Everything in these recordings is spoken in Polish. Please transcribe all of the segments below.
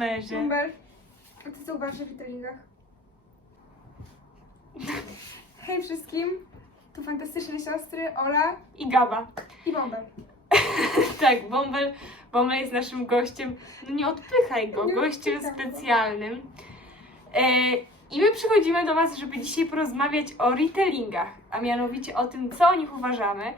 Merze. Bumber, a ty co uważasz o retellingach? Hej wszystkim, tu fantastyczne siostry Ola I Gaba. i Bumber. Tak, Bąbel, Bąbel jest naszym gościem. No nie odpychaj go, Nie gościem odpycham go. specjalnym. E, I my przychodzimy do Was, żeby dzisiaj porozmawiać o retellingach, a mianowicie o tym, co o nich uważamy,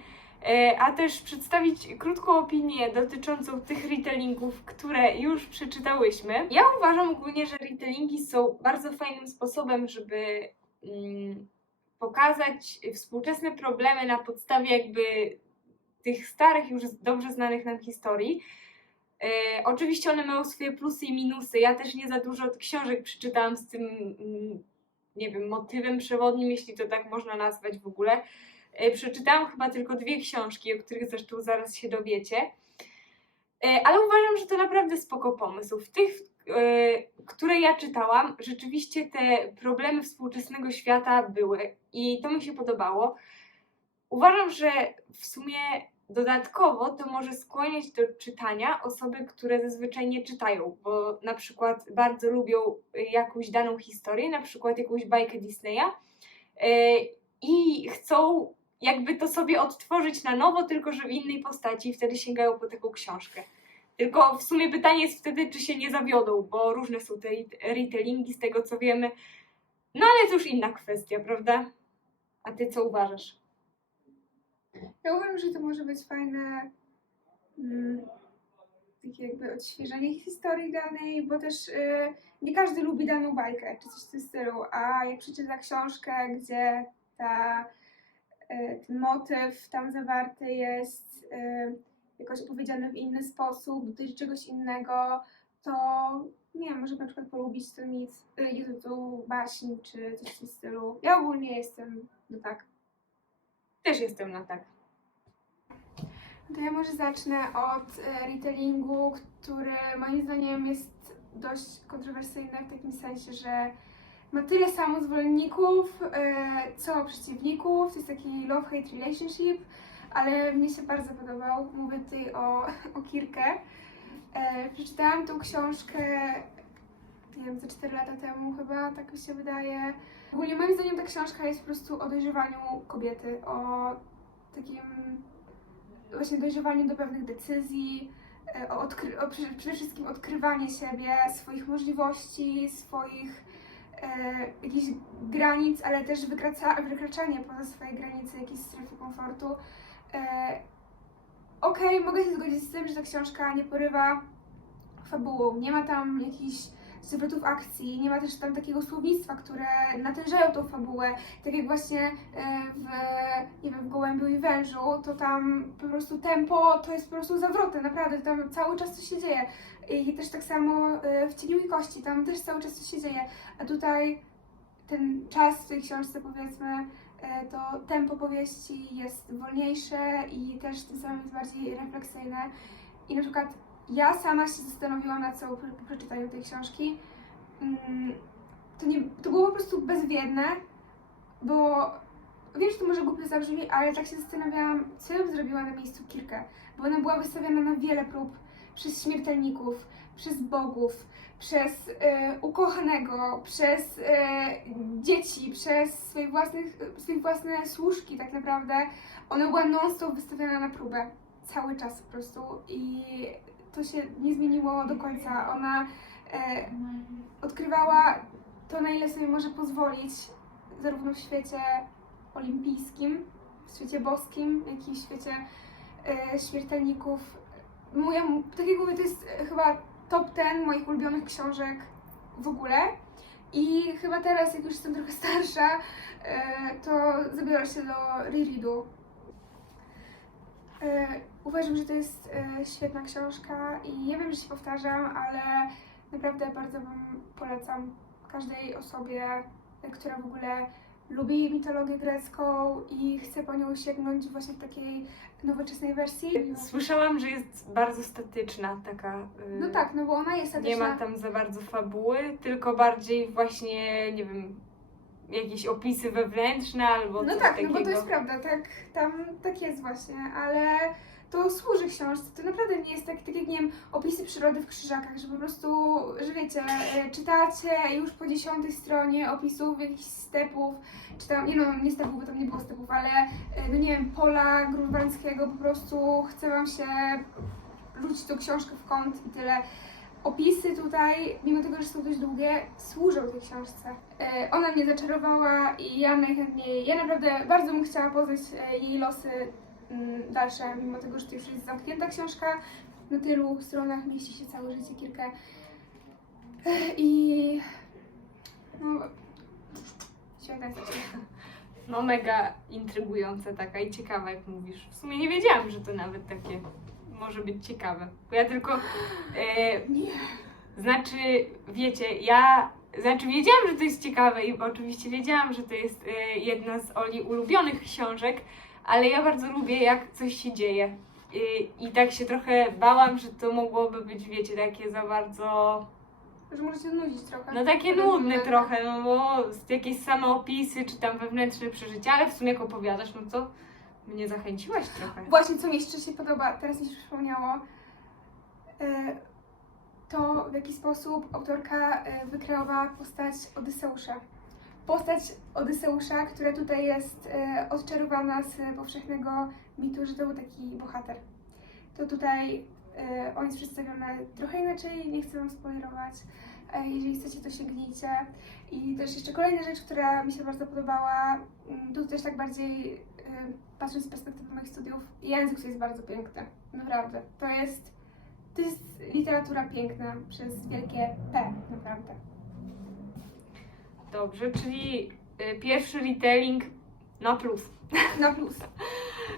a też przedstawić krótką opinię dotyczącą tych retellingów, które już przeczytałyśmy. Ja uważam ogólnie, że retellingi są bardzo fajnym sposobem, żeby mm, pokazać współczesne problemy na podstawie jakby tych starych, już dobrze znanych nam historii. E, oczywiście one mają swoje plusy i minusy. Ja też nie za dużo książek przeczytałam z tym, mm, nie wiem, motywem przewodnim, jeśli to tak można nazwać w ogóle. E, przeczytałam chyba tylko dwie książki, o których zresztą zaraz się dowiecie. E, ale uważam, że to naprawdę spoko pomysł. W tych, e, które ja czytałam, rzeczywiście te problemy współczesnego świata były i to mi się podobało. Uważam, że w sumie dodatkowo to może skłaniać do czytania osoby, które zazwyczaj nie czytają, bo na przykład bardzo lubią jakąś daną historię, na przykład jakąś bajkę Disneya i chcą jakby to sobie odtworzyć na nowo, tylko że w innej postaci i wtedy sięgają po taką książkę. Tylko w sumie pytanie jest wtedy, czy się nie zawiodą, bo różne są te ret- retellingi z tego co wiemy. No ale to już inna kwestia, prawda? A ty co uważasz? Ja uważam, że to może być fajne mm, takie jakby odświeżenie historii danej, bo też y, nie każdy lubi daną bajkę czy coś w tym stylu, a jak przeczyta książkę, gdzie ta, ten motyw tam zawarty jest y, jakoś opowiedziany w inny sposób, dotyczy czegoś innego, to nie wiem, może na przykład polubić ten mit, Jezu, baśń czy coś w tym stylu. Ja ogólnie jestem, no tak. Też jestem na tak. To ja może zacznę od e, retailingu, który moim zdaniem jest dość kontrowersyjny w takim sensie, że ma tyle samo zwolenników, e, co przeciwników. To jest taki love-hate relationship, ale mnie się bardzo podobał. Mówię tutaj o, o Kirkę. E, przeczytałam tą książkę, nie wiem, ze 4 lata temu chyba, tak mi się wydaje. Ogólnie moim zdaniem ta książka jest po prostu o dojrzewaniu kobiety, o takim właśnie dojrzewaniu do pewnych decyzji, e, o, o przede wszystkim odkrywanie siebie, swoich możliwości, swoich e, jakichś granic, ale też wykraca- wykraczanie poza swoje granice, jakiejś strefy komfortu. E, Okej, mogę się zgodzić z tym, że ta książka nie porywa fabułą, nie ma tam jakichś zwrotów akcji, nie ma też tam takiego słownictwa, które natężają tą fabułę, tak jak właśnie e, w, nie wiem, w Gołębiu i Wężu, to tam po prostu tempo to jest po prostu zawroty, naprawdę, tam cały czas coś się dzieje. I też tak samo e, w Cieniu i Kości, tam też cały czas coś się dzieje, a tutaj ten czas w tej książce, powiedzmy, e, to tempo powieści jest wolniejsze i też tym samym jest bardziej refleksyjne. I na przykład ja sama się zastanowiłam nad sobą po przeczytaniu tej książki. Mm, To, nie, to było po prostu bezwiedne, bo wiem, że to może głupio zabrzmi, ale tak się zastanawiałam, co ja bym zrobiła na miejscu Kirkę, bo ona była wystawiana na wiele prób przez śmiertelników, przez bogów, przez e, ukochanego, przez e, dzieci, przez swoich własnych, swoich własne służki tak naprawdę. Ona była non-stop wystawiana na próbę, cały czas po prostu i to się nie zmieniło do końca. Ona e, odkrywała to, na ile sobie może pozwolić, zarówno w świecie olimpijskim, w świecie boskim, jak i w świecie e, śmiertelników. Moja, tak jak mówię, to jest chyba top 10 moich ulubionych książek w ogóle. I chyba teraz, jak już jestem trochę starsza, e, to zabiorę się do rereadu. E, Uważam, że to jest e, świetna książka i ja wiem, że się powtarzam, ale naprawdę bardzo Wam polecam każdej osobie, e, która w ogóle lubi mitologię grecką i chce po nią sięgnąć właśnie w takiej nowoczesnej wersji. Słyszałam, że jest bardzo statyczna taka. y, No tak, no bo ona jest Nie ma statyczna. tam za bardzo fabuły, tylko bardziej właśnie, nie wiem, jakieś opisy wewnętrzne albo No coś tak, takiego. no bo to jest prawda, tak, tam tak jest właśnie, ale to służy książce. To naprawdę nie jest tak, tak jak, nie wiem, opisy przyrody w krzyżakach, że po prostu, że wiecie, e, czytacie już po dziesiątej stronie opisów jakichś stepów, czy tam, nie no, nie stepów, bo tam nie było stepów, ale e, no nie wiem, pola grunwaldzkiego, po prostu chce wam się rzucić tą książkę w kąt i tyle. Opisy tutaj, mimo tego, że są dość długie, służą tej książce. E, Ona mnie zaczarowała i ja najchętniej, ja naprawdę bardzo bym chciała poznać jej losy dalsze, mimo tego, że to już jest zamknięta książka. Na tylu stronach mieści się całe życie kilka. I no, jest No mega intrygująca taka i ciekawa, jak mówisz. W sumie nie wiedziałam, że to nawet takie może być ciekawe. Bo ja tylko... E, Nie. Znaczy, wiecie, ja. Znaczy, wiedziałam, że to jest ciekawe i oczywiście wiedziałam, że to jest e, jedna z Oli ulubionych książek, ale ja bardzo lubię, jak coś się dzieje. I, I tak się trochę bałam, że to mogłoby być, wiecie, takie za bardzo. Że może się nudzić trochę. No takie nudne trochę, no bo jakieś same opisy, czy tam wewnętrzne przeżycia, ale w sumie jak opowiadasz, no to mnie zachęciłaś trochę. Właśnie, co mi jeszcze się podoba, teraz mi się przypomniało, e, to w jaki sposób autorka e, wykreowała postać Odyseusza. Postać Odyseusza, która tutaj jest e, odczarowana z powszechnego mitu, że to był taki bohater. To tutaj e, on jest przedstawiony trochę inaczej, nie chcę Wam spoilerować. E, Jeżeli chcecie, to sięgnijcie. I też jeszcze kolejna rzecz, która mi się bardzo podobała, mm, tu też tak bardziej patrząc z perspektywy moich studiów, język jest bardzo piękny. Naprawdę. To jest, to jest literatura piękna przez wielkie P, naprawdę. Dobrze, czyli y, pierwszy retelling na plus. Na plus.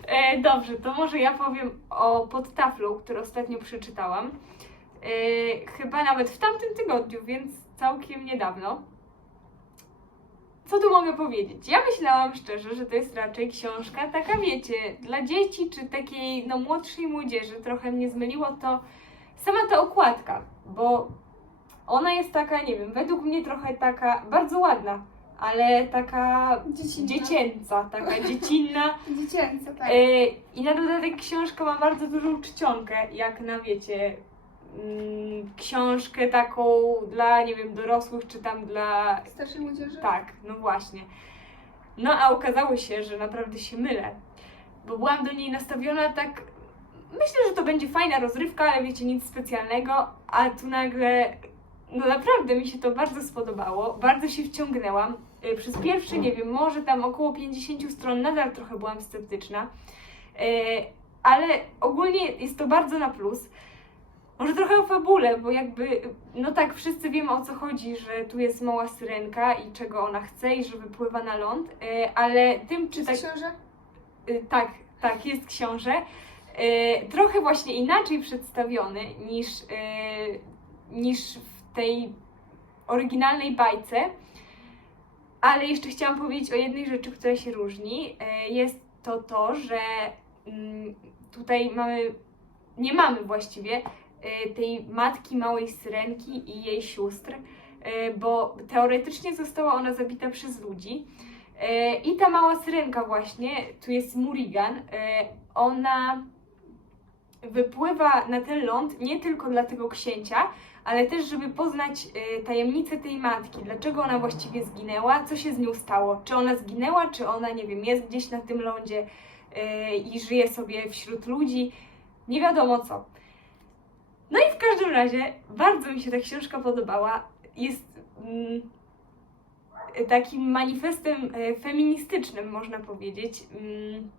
E, dobrze, to może ja powiem o podtaflu, który ostatnio przeczytałam. E, chyba nawet w tamtym tygodniu, więc całkiem niedawno. Co tu mogę powiedzieć? Ja myślałam szczerze, że to jest raczej książka taka, wiecie, dla dzieci czy takiej no, młodszej młodzieży. Trochę mnie zmyliło to sama ta okładka, bo ona jest taka, nie wiem, według mnie trochę taka bardzo ładna, ale taka Dziecinna. dziecięca, taka dziecinna. Dziecięce, tak. E, I na dodatek książka ma bardzo dużą czcionkę, jak na wiecie, mm, książkę taką dla, nie wiem, dorosłych, czy tam dla. Starszej młodzieży? Tak, no właśnie. No a okazało się, że naprawdę się mylę, bo byłam do niej nastawiona tak. Myślę, że to będzie fajna rozrywka, ale wiecie, nic specjalnego, a tu nagle. No naprawdę mi się to bardzo spodobało, bardzo się wciągnęłam. Y, Przez pierwsze, nie wiem, może tam około 50 stron nadal trochę byłam sceptyczna, Y, ale ogólnie jest to bardzo na plus. Może trochę o fabule, bo jakby, no tak, wszyscy wiemy o co chodzi, że tu jest mała syrenka i czego ona chce i że wypływa na ląd, y, ale tym Czy tak... książę? Tak, tak, jest książę. Trochę właśnie inaczej przedstawiony niż, niż w tej oryginalnej bajce. Ale jeszcze chciałam powiedzieć o jednej rzeczy, która się różni. Y, Jest to to, że mm, tutaj mamy, nie mamy właściwie y, tej matki małej syrenki i jej sióstr, y, bo teoretycznie została ona zabita przez ludzi. E, I ta mała syrenka właśnie, tu jest Murigan, e, ona wypływa na ten ląd nie tylko dla tego księcia, ale też żeby poznać e, tajemnicę tej matki, dlaczego ona właściwie zginęła, co się z nią stało, czy ona zginęła, czy ona, nie wiem, jest gdzieś na tym lądzie e, i żyje sobie wśród ludzi, nie wiadomo co. No i w każdym razie bardzo mi się ta książka podobała. Jest mm, takim manifestem e, feministycznym, można powiedzieć. Mm,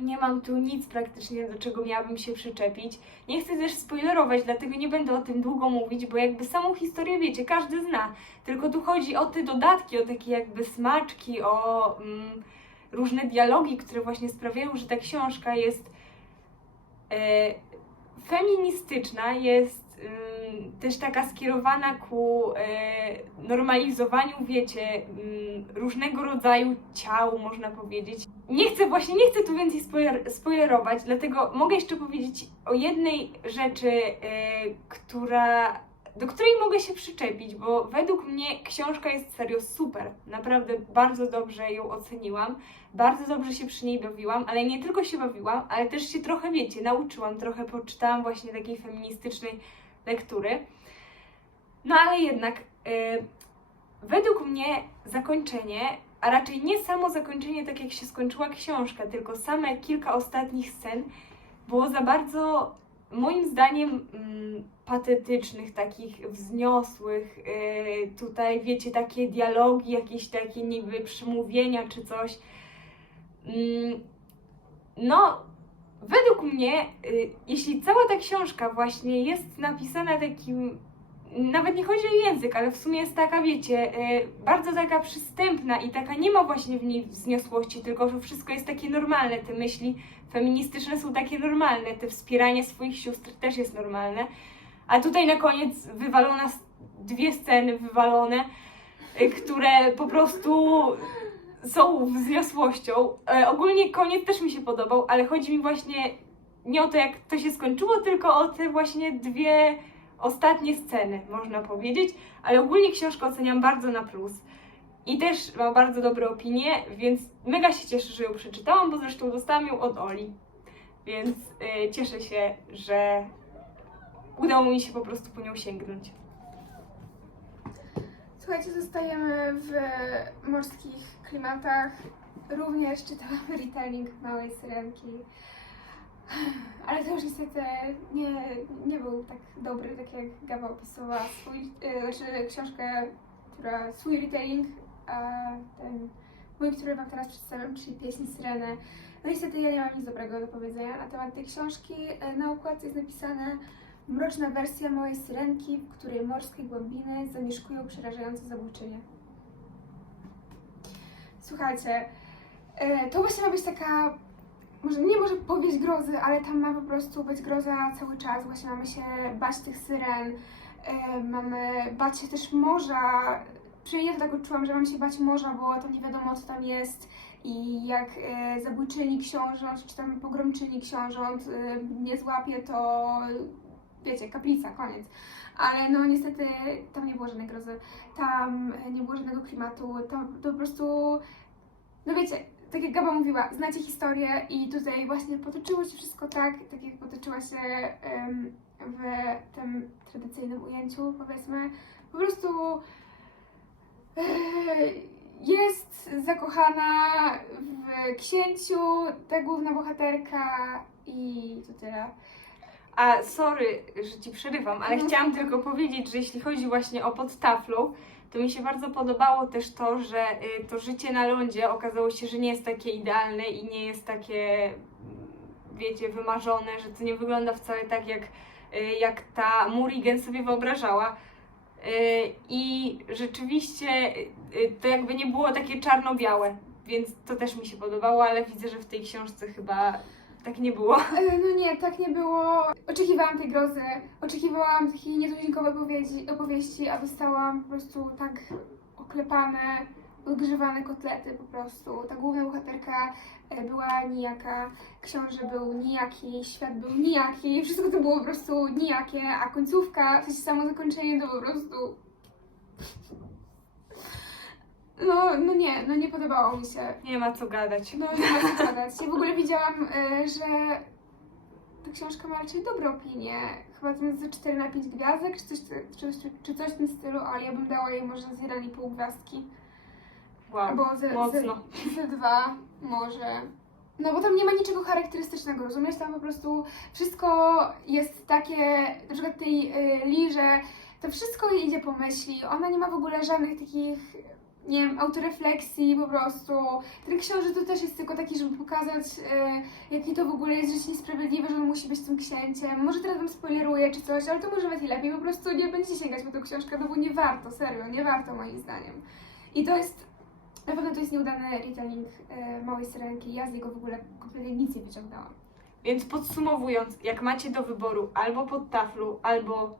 Nie mam tu nic praktycznie, do czego miałabym się przyczepić. Nie chcę też spoilerować, dlatego nie będę o tym długo mówić, bo jakby samą historię wiecie, każdy zna. Tylko tu chodzi o te dodatki, o takie jakby smaczki, o mm, różne dialogi, które właśnie sprawiają, że ta książka jest e, feministyczna, jest też taka skierowana ku e, normalizowaniu, wiecie, ym, różnego rodzaju ciał, można powiedzieć. Nie chcę właśnie, nie chcę tu więcej spoiler, spoilerować, dlatego mogę jeszcze powiedzieć o jednej rzeczy, która do której mogę się przyczepić, bo według mnie książka jest serio super. Naprawdę bardzo dobrze ją oceniłam, bardzo dobrze się przy niej bawiłam, ale nie tylko się bawiłam, ale też się trochę, wiecie, nauczyłam, trochę poczytałam właśnie takiej feministycznej lektury. No ale jednak, y, według mnie zakończenie, a raczej nie samo zakończenie, tak jak się skończyła książka, tylko same kilka ostatnich scen, było za bardzo, moim zdaniem, mm, patetycznych, takich wzniosłych. Yy, tutaj, wiecie, takie dialogi, jakieś takie niby przemówienia czy coś. Mm, no, według mnie, y, jeśli cała ta książka właśnie jest napisana takim, nawet nie chodzi o język, ale w sumie jest taka, wiecie, y, bardzo taka przystępna i taka nie ma właśnie w niej wzniosłości, tylko że wszystko jest takie normalne, te myśli feministyczne są takie normalne, te wspieranie swoich sióstr też jest normalne. A tutaj na koniec wywalona dwie sceny wywalone, y, które po prostu są wzniosłością. E, ogólnie koniec też mi się podobał, ale chodzi mi właśnie nie o to, jak to się skończyło, tylko o te właśnie dwie ostatnie sceny, można powiedzieć. Ale ogólnie książkę oceniam bardzo na plus. I też ma bardzo dobre opinie, więc mega się cieszę, że ją przeczytałam, bo zresztą dostałam ją od Oli. Więc y, cieszę się, że udało mi się po prostu po nią sięgnąć. Słuchajcie, zostajemy w morskich klimatach. Również czytałam retelling Małej Syrenki. Ale to już niestety nie, nie był tak dobry, tak jak Gaba opisywała swój, yy, znaczy książkę, która swój retelling, a ten mój, który Wam teraz przedstawiam, czyli Pieśń Syreny. No niestety ja nie mam nic dobrego do powiedzenia na temat tej książki. Na okładce jest napisane Mroczna wersja małej syrenki, w której morskie głębiny zamieszkują przerażające zabójczynie. Słuchajcie, e, to właśnie ma być taka, może nie może powieść grozy, ale tam ma po prostu być groza cały czas. Właśnie mamy się bać tych syren, e, mamy bać się też morza. Przynajmniej ja tak odczułam, że mam się bać morza, bo tam nie wiadomo co tam jest i jak e, zabójczyni książąt, czy tam pogromczyni książąt nie złapie, to wiecie, kaplica, koniec. Ale no niestety tam nie było żadnej grozy, tam nie było żadnego klimatu, tam to po prostu, no wiecie, tak jak Gaba mówiła, znacie historię i tutaj właśnie potoczyło się wszystko tak, tak jak potoczyła się em, w tym tradycyjnym ujęciu, powiedzmy. Po prostu e, jest zakochana w księciu, ta główna bohaterka i to tyle. A sorry, że ci przerywam, ale No, chciałam spoko. tylko powiedzieć, że jeśli chodzi właśnie o pod taflą, to mi się bardzo podobało też to, że y, to życie na lądzie okazało się, że nie jest takie idealne i nie jest takie, wiecie, wymarzone, że to nie wygląda wcale tak, jak, y, jak ta Murigen sobie wyobrażała. Y, I rzeczywiście y, to jakby nie było takie czarno-białe, więc to też mi się podobało, ale widzę, że w tej książce chyba tak nie było. E, No nie, tak nie było. Oczekiwałam tej grozy, oczekiwałam takiej nietuzinkowej opowieści, opowieści, a dostałam po prostu tak oklepane, odgrzewane kotlety po prostu. Ta główna bohaterka e, była nijaka, książę był nijaki, świat był nijaki, wszystko to było po prostu nijakie, a końcówka, w sensie samo zakończenie to po prostu... No, no nie, no nie podobało mi się. Nie ma co gadać. No nie ma co gadać. Ja w ogóle widziałam, y, że ta książka ma raczej dobre opinie. Chyba ze 4 na 5 gwiazdek, czy coś, czy, czy, czy coś w tym stylu, ale ja bym dała jej może z 1,5 gwiazdki. Wow, Albo ze, mocno. ze, ze 2 może. No bo tam nie ma niczego charakterystycznego, rozumiesz? Tam po prostu wszystko jest takie, na przykład tej y, Lirze, to wszystko jej idzie po myśli. Ona nie ma w ogóle żadnych takich, nie wiem, autorefleksji po prostu. Ten książę to też jest tylko taki, żeby pokazać, y, jaki to w ogóle jest życie niesprawiedliwe, że on musi być tym księciem. Może teraz wam spoileruję czy coś, ale to może nawet i lepiej. Po prostu nie będziecie sięgać po tę książkę, no bo nie warto, serio, nie warto moim zdaniem. I to jest na pewno to jest nieudany retelling e, Małej Syrenki. Ja z niego w ogóle kompletnie nic nie wyciągnęłam. Więc podsumowując, jak macie do wyboru albo pod taflu, albo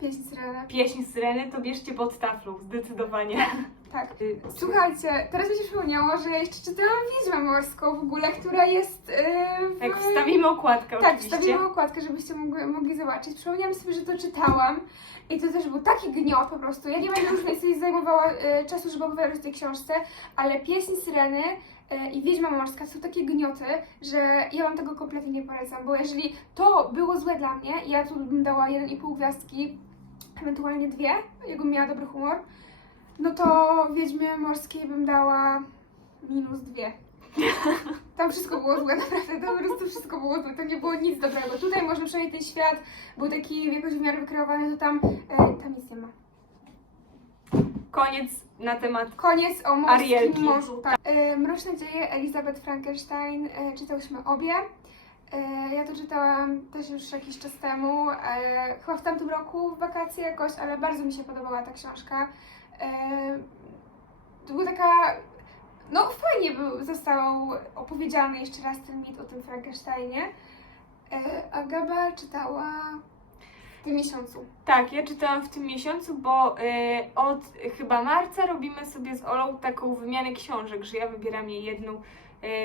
Pieśń Syreny. Pieśń Syreny to bierzcie pod taflą, zdecydowanie. Tak. Y, Słuchajcie, teraz mi się przypomniało, że ja jeszcze czytałam Wiedźmę Morską w ogóle, która jest yy, w... Tak, wstawimy okładkę Tak, oczywiście. wstawimy okładkę, żebyście mogli, mogli zobaczyć. Przypomniałam sobie, że to czytałam i to też był taki gniot po prostu. Ja nie będę już więcej zajmowała e, czasu, żeby opowiadać o tej książce, ale pieśń Syreny i Wiedźma Morska są takie gnioty, że ja wam tego kompletnie nie polecam, bo jeżeli to było złe dla mnie, ja tu bym dała 1,5 gwiazdki, ewentualnie dwie, jakbym miała dobry humor, no to Wiedźmie Morskiej bym dała minus dwie. Tam wszystko było złe, naprawdę, to po prostu wszystko było złe, to nie było nic dobrego. Tutaj może przynajmniej ten świat był taki jakoś w miarę wykreowany, to tam, e, tam nic nie ma. Koniec na temat. Koniec o morskim Arielki. morzu. Tak. E, Mroczne dzieje Elizabeth Frankenstein e, czytałyśmy obie. E, ja to czytałam też już jakiś czas temu, e, chyba w tamtym roku w wakacje jakoś, ale bardzo mi się podobała ta książka. E, to była taka, no fajnie był, został opowiedziany jeszcze raz ten mit o tym Frankensteinie. E, a Gaba czytała w tym miesiącu. Tak, ja czytałam w tym miesiącu, bo y, od chyba marca robimy sobie z Olą taką wymianę książek, że ja wybieram jej jedną y,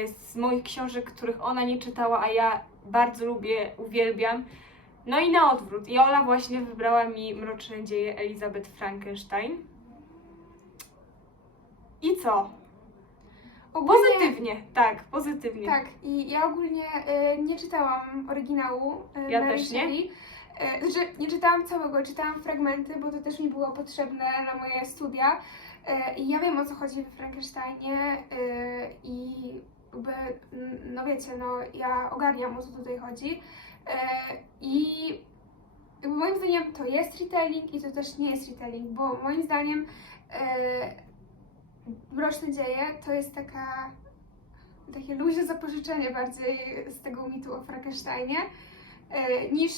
z moich książek, których ona nie czytała, a ja bardzo lubię, uwielbiam. No i na odwrót. I Ola właśnie wybrała mi Mroczne Dzieje Elizabeth Frankenstein. I co? Ogólnie- Pozytywnie, tak, pozytywnie. Tak, i ja ogólnie e, nie czytałam oryginału. e, Ja Mary też nie. Shelley. E, znaczy, nie czytałam całego, czytałam fragmenty, bo to też mi było potrzebne na moje studia. E, I ja wiem o co chodzi w Frankensteinie e, i jakby, no wiecie, no ja ogarniam o co tutaj chodzi. I moim zdaniem to jest retelling i to też nie jest retelling, bo moim zdaniem Mroczne Dzieje to jest taka takie luźne zapożyczenie bardziej z tego mitu o Frankensteinie niż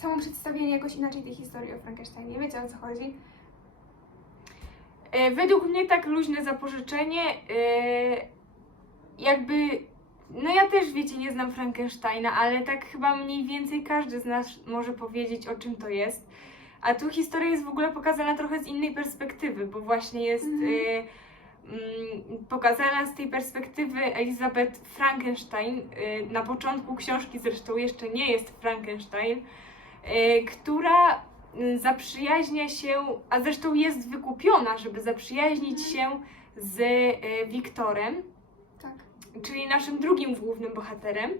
samo przedstawienie jakoś inaczej tej historii o Frankensteinie. Wiecie o co chodzi? E, Według mnie tak luźne zapożyczenie, e, jakby, no ja też wiecie, nie znam Frankensteina, ale tak chyba mniej więcej każdy z nas może powiedzieć o czym to jest. A tu historia jest w ogóle pokazana trochę z innej perspektywy, bo właśnie jest Mhm. e, mm, pokazana z tej perspektywy Elizabeth Frankenstein, e, na początku książki zresztą jeszcze nie jest Frankenstein, która mm, zaprzyjaźnia się, a zresztą jest wykupiona, żeby zaprzyjaźnić się z e, Wiktorem, Tak. czyli naszym drugim głównym bohaterem,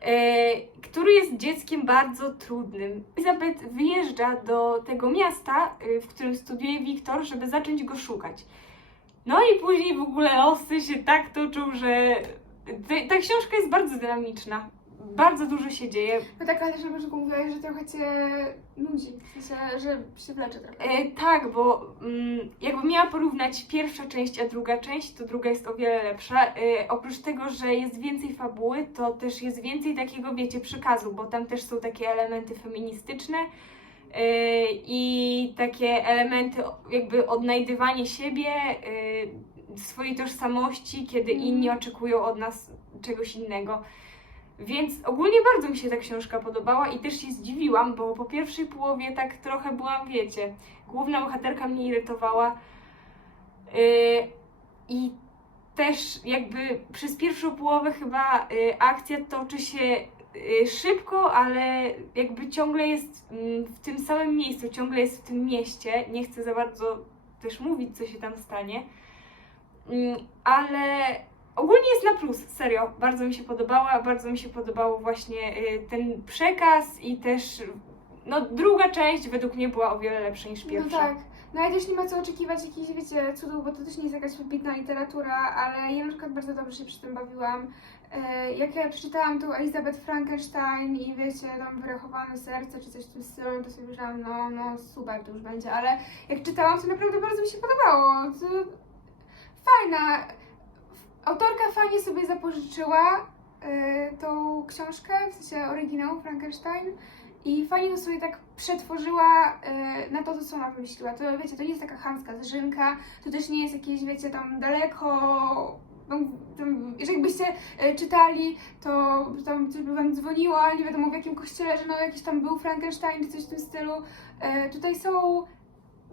e, który jest dzieckiem bardzo trudnym. Elizabeth wyjeżdża do tego miasta, e, w którym studiuje Wiktor, żeby zacząć go szukać. No i później w ogóle losy się tak toczą, że ta książka jest bardzo dynamiczna. Bardzo dużo się dzieje. No tak, ale też na początku mówiłaś, że trochę cię nudzi, w sensie, że się wlecze trochę. E, tak, bo mm, jakbym miała porównać pierwsza część, a druga część, to druga jest o wiele lepsza. E, oprócz tego, że jest więcej fabuły, to też jest więcej takiego, wiecie, przekazu, bo tam też są takie elementy feministyczne e, i takie elementy jakby odnajdywanie siebie, e, swojej tożsamości, kiedy Mhm. inni oczekują od nas czegoś innego. Więc ogólnie bardzo mi się ta książka podobała i też się zdziwiłam, bo po pierwszej połowie tak trochę byłam, wiecie, główna bohaterka mnie irytowała. Yy, I też jakby przez pierwszą połowę chyba yy, akcja toczy się yy, szybko, ale jakby ciągle jest mm, w tym samym miejscu, ciągle jest w tym mieście. Nie chcę za bardzo też mówić, co się tam stanie. Mm, Ale ogólnie jest na plus, serio. Bardzo mi się podobała, bardzo mi się podobało właśnie y, ten przekaz i też no druga część według mnie była o wiele lepsza niż pierwsza. No tak. No ale też nie ma co oczekiwać jakichś, wiecie, cudów, bo to też nie jest jakaś wybitna literatura, ale ja na przykład bardzo dobrze się przy tym bawiłam. E, Jak ja przeczytałam tą Elizabeth Frankenstein i wiecie, tam wyrachowane serce czy coś w tym stylu, to sobie myślałam, no, no super, to już będzie, ale jak czytałam, to naprawdę bardzo mi się podobało. To fajna. Autorka fajnie sobie zapożyczyła e, tą książkę, w sensie oryginał Frankenstein i fajnie to sobie tak przetworzyła e, na to, co ona wymyśliła. To wiecie, to nie jest taka chamska zżynka, to też nie jest jakieś, wiecie, tam daleko tam, jeżeli byście e, czytali, to tam coś by wam dzwoniło, nie wiadomo w jakim kościele, że no jakiś tam był Frankenstein czy coś w tym stylu. E, tutaj są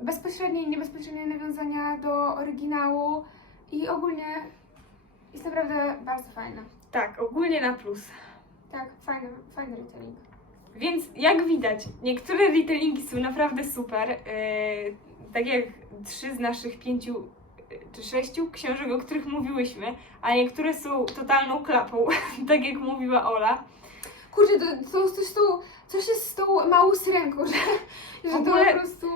bezpośrednie i niebezpośrednie nawiązania do oryginału i ogólnie jest naprawdę bardzo fajne. Tak, ogólnie na plus. Tak, fajny, fajny retelling. Więc jak widać, niektóre retellingi są naprawdę super. e, tak jak trzy z naszych pięciu e, czy sześciu książek, o których mówiłyśmy, a niektóre są totalną klapą, tak jak mówiła Ola. Kurczę, to, to, coś, tu, coś jest z tą małą syrenką, że, że to ogóle- po prostu...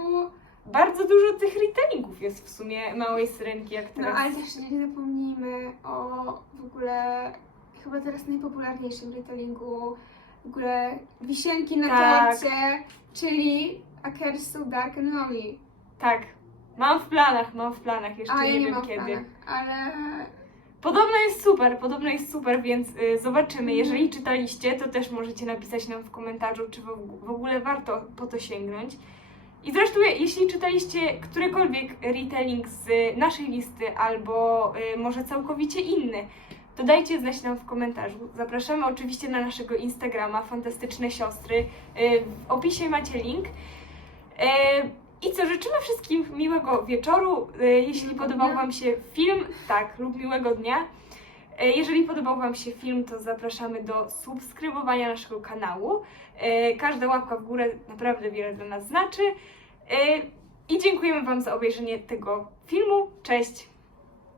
Bardzo dużo tych retellingów jest w sumie małej syrenki, jak No teraz. ale też nie zapomnijmy o w ogóle chyba teraz najpopularniejszym retellingu, w ogóle wisienki na Tak. torcie, czyli A Curse So Dark and Lonely. Tak. Mam w planach, mam w planach, jeszcze A ja nie, nie wiem mam w kiedy. planach, ale Podobno jest super, podobno jest super, więc y, zobaczymy. Jeżeli czytaliście, to też możecie napisać nam w komentarzu, czy w, w ogóle warto po to sięgnąć. I zresztą, je- jeśli czytaliście którykolwiek retelling z naszej listy, albo y, może całkowicie inny, to dajcie znać nam w komentarzu. Zapraszamy oczywiście na naszego Instagrama, Fantastyczne Siostry. Y, w opisie macie link. Y, I co, życzymy wszystkim miłego wieczoru. Jeśli Miłego podobał dnia. Wam się film, tak, lub miłego dnia. Y, Jeżeli podobał Wam się film, to zapraszamy do subskrybowania naszego kanału. Y, Każda łapka w górę naprawdę wiele dla nas znaczy. Y, I dziękujemy Wam za obejrzenie tego filmu. Cześć!